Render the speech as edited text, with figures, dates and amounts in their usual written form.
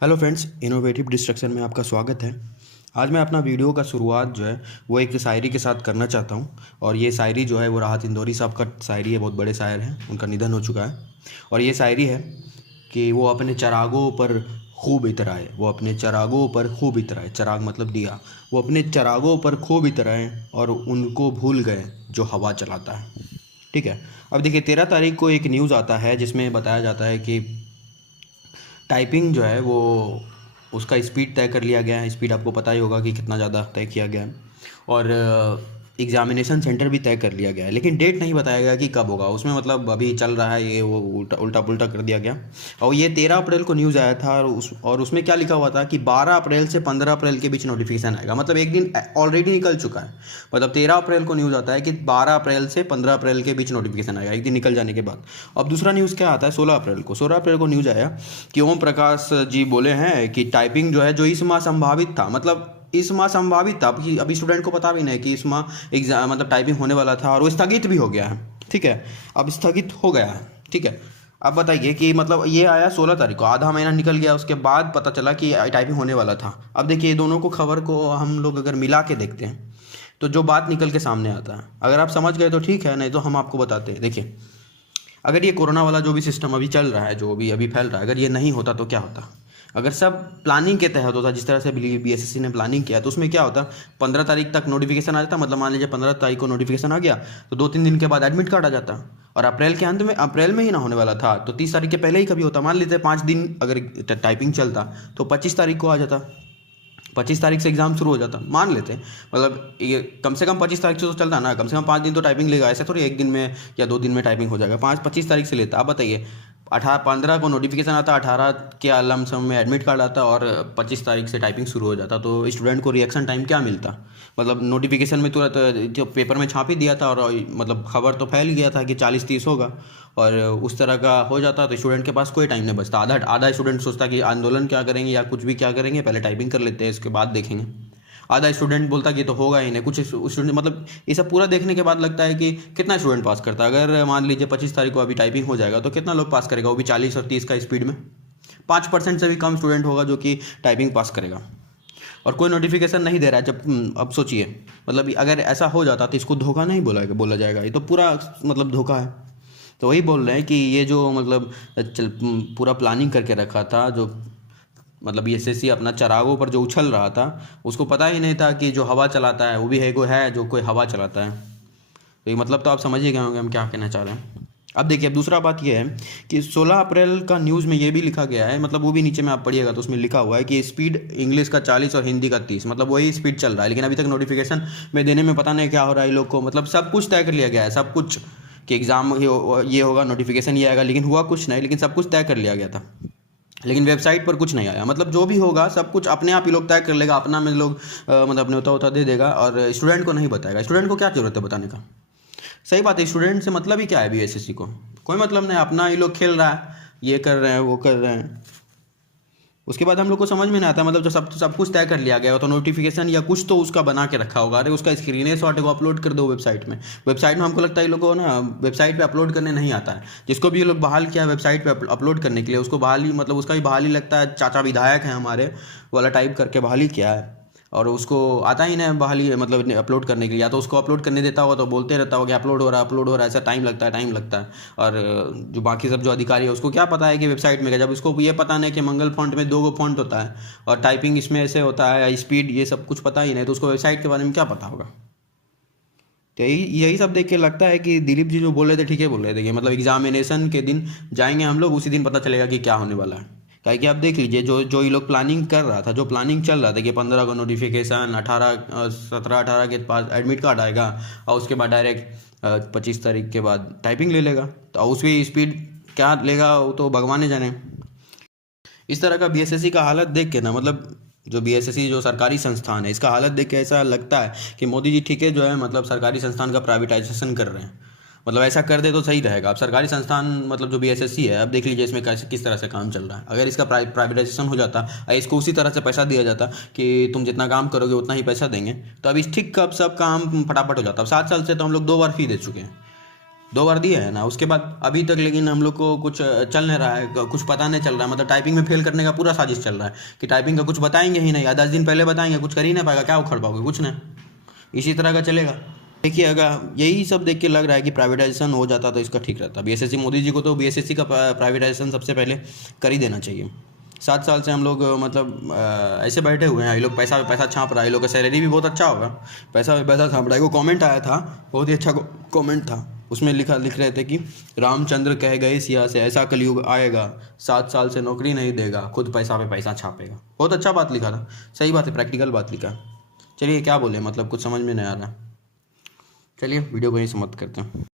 Hello friends, innovative destruction में आपका स्वागत है। आज मैं अपना वीडियो का शुरुआत जो है वो एक शायरी के साथ करना चाहता हूँ। और ये शायरी जो है वो राहत इंदौरी साहब का शायरी है। बहुत बड़े शायर हैं, उनका निधन हो चुका है। और ये शायरी है कि वो अपने चरागों पर खूब इतराए, वो अपने चरागों पर खूब इतराए। चराग मतलब दिया। वो अपने चरागों पर खूब इतराए और उनको भूल गए जो हवा चलाता है। ठीक है। अब देखिए, 13 तारीख को एक न्यूज़ आता है जिसमें बताया जाता है कि टाइपिंग जो है वो उसका स्पीड तय कर लिया गया है। स्पीड आपको पता ही होगा कि कितना ज़्यादा तय किया गया है। और एग्ज़ामिनेशन सेंटर भी तय कर लिया गया है, लेकिन डेट नहीं बताया गया कि कब होगा। उसमें मतलब अभी चल रहा है ये वो उल्टा उल्टा पुल्टा कर दिया गया। और ये 13 अप्रैल को न्यूज़ आया था और उसमें क्या लिखा हुआ था कि 12 अप्रैल से 15 अप्रैल के बीच नोटिफिकेशन आएगा। मतलब एक दिन ऑलरेडी निकल चुका है। मतलब 13 अप्रैल को न्यूज़ आता है कि 12 अप्रैल से 15 अप्रैल के बीच नोटिफिकेशन आएगा, एक दिन निकल जाने के बाद। अब दूसरा न्यूज़ क्या आता है 16 अप्रैल को। 16 अप्रैल को न्यूज़ आया कि ओम प्रकाश जी बोले हैं कि टाइपिंग जो है जो इस माह संभावित था, मतलब इस माह संभावित था, अभी स्टूडेंट को पता भी नहीं कि इस माह एग्जाम मतलब टाइपिंग होने वाला था और वो स्थगित भी हो गया है। ठीक है, अब स्थगित हो गया है। ठीक है। अब बताइए कि मतलब ये आया 16 तारीख को, आधा महीना निकल गया, उसके बाद पता चला कि टाइपिंग होने वाला था। अब देखिए, दोनों को खबर को हम लोग अगर मिला के देखते हैं तो जो बात निकल के सामने आता है, अगर आप समझ गए तो ठीक है, नहीं तो हम आपको बताते हैं। देखिए, अगर ये कोरोना वाला जो भी सिस्टम अभी चल रहा है, जो भी अभी फैल रहा है, अगर ये नहीं होता तो क्या होता। अगर सब प्लानिंग के तहत होता, जिस तरह से बीएसएससी ने प्लानिंग किया, तो उसमें क्या होता, 15 तारीख तक नोटिफिकेशन आ जाता। मतलब मान लीजिए 15 तारीख को नोटिफिकेशन आ गया तो 2-3 दिन के बाद एडमिट कार्ड आ जाता। और अप्रैल के अंत में, अप्रैल में ही ना होने वाला था तो 30 तारीख के पहले ही कभी होता। मान लीजिए 5 दिन अगर टाइपिंग चलता तो 25 तारीख को आ जाता। 25 तारीख से एग्ज़ाम शुरू हो जाता, मान लेते हैं। मतलब ये कम से कम 25 तारीख से तो चलता ना, कम से कम 5 दिन तो टाइपिंग लेगा। ऐसे थोड़ी एक दिन में या 2 दिन में टाइपिंग हो जाएगा। 25 तारीख से लेता। आप बताइए, 15 को नोटिफिकेशन आता, 18 के लमसम में एडमिट कार्ड आता और 25 तारीख से टाइपिंग शुरू हो जाता, तो स्टूडेंट को रिएक्शन टाइम क्या मिलता। मतलब नोटिफिकेशन में तुरंत जो पेपर में छाप ही दिया था और मतलब खबर तो फैल गया था कि 40-30 होगा, और उस तरह का हो जाता तो स्टूडेंट के पास कोई टाइम नहीं बचता। आधा आधा स्टूडेंट सोचता कि आंदोलन क्या करेंगे या कुछ भी क्या करेंगे, पहले टाइपिंग कर लेते हैं, इसके बाद देखेंगे। आधा स्टूडेंट बोलता कि तो होगा ही नहीं कुछ। स्टूडेंट मतलब ये सब पूरा देखने के बाद लगता है कि कितना स्टूडेंट पास करता है। अगर मान लीजिए 25 तारीख को अभी टाइपिंग हो जाएगा तो कितना लोग पास करेगा, वो भी 40 और 30 का स्पीड में। 5% से भी कम स्टूडेंट होगा जो कि टाइपिंग पास करेगा। और कोई नोटिफिकेशन नहीं दे रहा है जब, अब सोचिए, मतलब अगर ऐसा हो जाता तो इसको धोखा नहीं बोला जाएगा, ये तो पूरा मतलब धोखा है। तो वही बोल रहे हैं कि ये जो मतलब पूरा प्लानिंग करके रखा था, जो मतलब बीएसएससी अपना चरागों पर जो उछल रहा था, उसको पता ही नहीं था कि जो हवा चलाता है वो भी है जो कोई हवा चलाता है। तो ये मतलब तो आप समझ ही गए होंगे हम क्या कहना चाह रहे हैं। अब देखिए, अब दूसरा बात यह है कि 16 अप्रैल का न्यूज़ में ये भी लिखा गया है, मतलब वो भी नीचे में आप पढ़िएगा तो उसमें लिखा हुआ है कि स्पीड इंग्लिश का 40 और हिंदी का 30, मतलब वही स्पीड चल रहा है। लेकिन अभी तक नोटिफिकेशन में देने में पता नहीं क्या हो रहा है इन लोग को। मतलब सब कुछ तय कर लिया गया है, सब कुछ कि एग्ज़ाम ये होगा, नोटिफिकेशन ये आएगा, लेकिन हुआ कुछ नहीं। लेकिन सब कुछ तय कर लिया गया था, लेकिन वेबसाइट पर कुछ नहीं आया। मतलब जो भी होगा सब कुछ अपने आप ही लोग तय कर लेगा, अपना में लोग मतलब अपने होता दे देगा और स्टूडेंट को नहीं बताएगा। स्टूडेंट को क्या जरूरत है बताने का। सही बात है, स्टूडेंट से मतलब ही क्या है बीएसएससी को, कोई मतलब नहीं। अपना ही लोग खेल रहा है, ये कर रहे हैं वो कर रहे हैं। उसके बाद हम लोग को समझ में नहीं आता, मतलब जो सब कुछ तय कर लिया गया हो तो नोटिफिकेशन या कुछ तो उसका बना के रखा होगा। अरे उसका स्क्रीन शॉट को अपलोड कर दो वेबसाइट में। वेबसाइट में हमको लगता है ये लोगों को ना वेबसाइट पे अपलोड करने नहीं आता है। जिसको भी ये लोग बहाल किया है वेबसाइट पे अपलोड करने के लिए, उसको बहाली मतलब उसका भी बहाली लगता है चाचा विधायक है हमारे वाला टाइप करके बहाली किया है। और उसको आता ही नहीं बहाली मतलब अपलोड करने के लिए। या तो उसको अपलोड करने देता होगा तो बोलते रहता होगा अपलोड हो रहा है, ऐसा टाइम लगता है। और जो बाकी सब जो अधिकारी है उसको क्या पता है कि वेबसाइट में क्या, जब उसको ये पता नहीं कि मंगल फॉन्ट में 2 फॉन्ट होता है और टाइपिंग इसमें ऐसे होता है, स्पीड, ये सब कुछ पता ही नहीं, तो उसको वेबसाइट के बारे में क्या पता होगा। तो यही सब देख के लगता है कि दिलीप जी जो बोल रहे थे ठीक है बोल रहे थे कि मतलब एग्जामिनेशन के दिन जाएंगे हम लोग, उसी दिन पता चलेगा कि क्या होने वाला है। क्या कि आप देख लीजिए, जो ये लोग प्लानिंग कर रहा था, जो प्लानिंग चल रहा था कि 15 को नोटिफिकेशन, 17-18 के पास एडमिट कार्ड आएगा और उसके बाद डायरेक्ट 25 तारीख के बाद टाइपिंग ले लेगा। तो उसकी स्पीड क्या लेगा वो तो भगवान ने जाने। इस तरह का बीएसएससी का हालत देख के ना, मतलब जो बीएसएससी जो सरकारी संस्थान है, इसका हालत देख के ऐसा लगता है कि मोदी जी ठीक है जो है मतलब सरकारी संस्थान का प्राइवेटाइजेशन कर रहे हैं। मतलब ऐसा कर दे तो सही रहेगा। अब सरकारी संस्थान मतलब जो बीएसएससी है, अब देख लीजिए इसमें कैसे किस तरह से काम चल रहा है। अगर इसका प्राइवेटाइजेशन हो जाता और इसको उसी तरह से पैसा दिया जाता कि तुम जितना काम करोगे उतना ही पैसा देंगे, तो अब इस ठीक कब सब काम फटाफट हो जाता। अब 7 साल से तो हम लोग 2 बार फी दे चुके हैं। 2 बार दिए है ना, उसके बाद अभी तक लेकिन हम लोग को कुछ चल नहीं रहा है, कुछ पता नहीं चल रहा है। मतलब टाइपिंग में फेल करने का पूरा साजिश चल रहा है कि टाइपिंग का कुछ बताएंगे ही नहीं, या 10 दिन पहले बताएंगे, कुछ कर ही नहीं पाएगा, क्या उखड़ पाओगे, कुछ नहीं, इसी तरह का चलेगा। देखिए, अगर यही सब देख के लग रहा है कि प्राइवेटाइजेशन हो जाता तो इसका ठीक रहता। बीएसएससी मोदी जी को तो बीएसएससी का प्राइवेटाइजेशन सबसे पहले कर ही देना चाहिए। 7 साल से हम लोग मतलब ऐसे बैठे हुए हैं, ये लोग पैसा पे पैसा छाप रहा है, ये लोग का सैलरी भी बहुत अच्छा होगा, पैसा पे पैसा छाप रहा है। वो कमेंट आया था, बहुत ही अच्छा कमेंट था, उसमें लिख रहे थे कि रामचंद्र कह गए सिया से ऐसा कलयुग आएगा, 7 साल से नौकरी नहीं देगा, खुद पैसा पे पैसा छापेगा। बहुत अच्छा बात लिखा था, सही बात है, प्रैक्टिकल बात लिखा। चलिए क्या बोले, मतलब कुछ समझ में नहीं आ रहा। चलिए वीडियो को यहीं समाप्त करते हैं।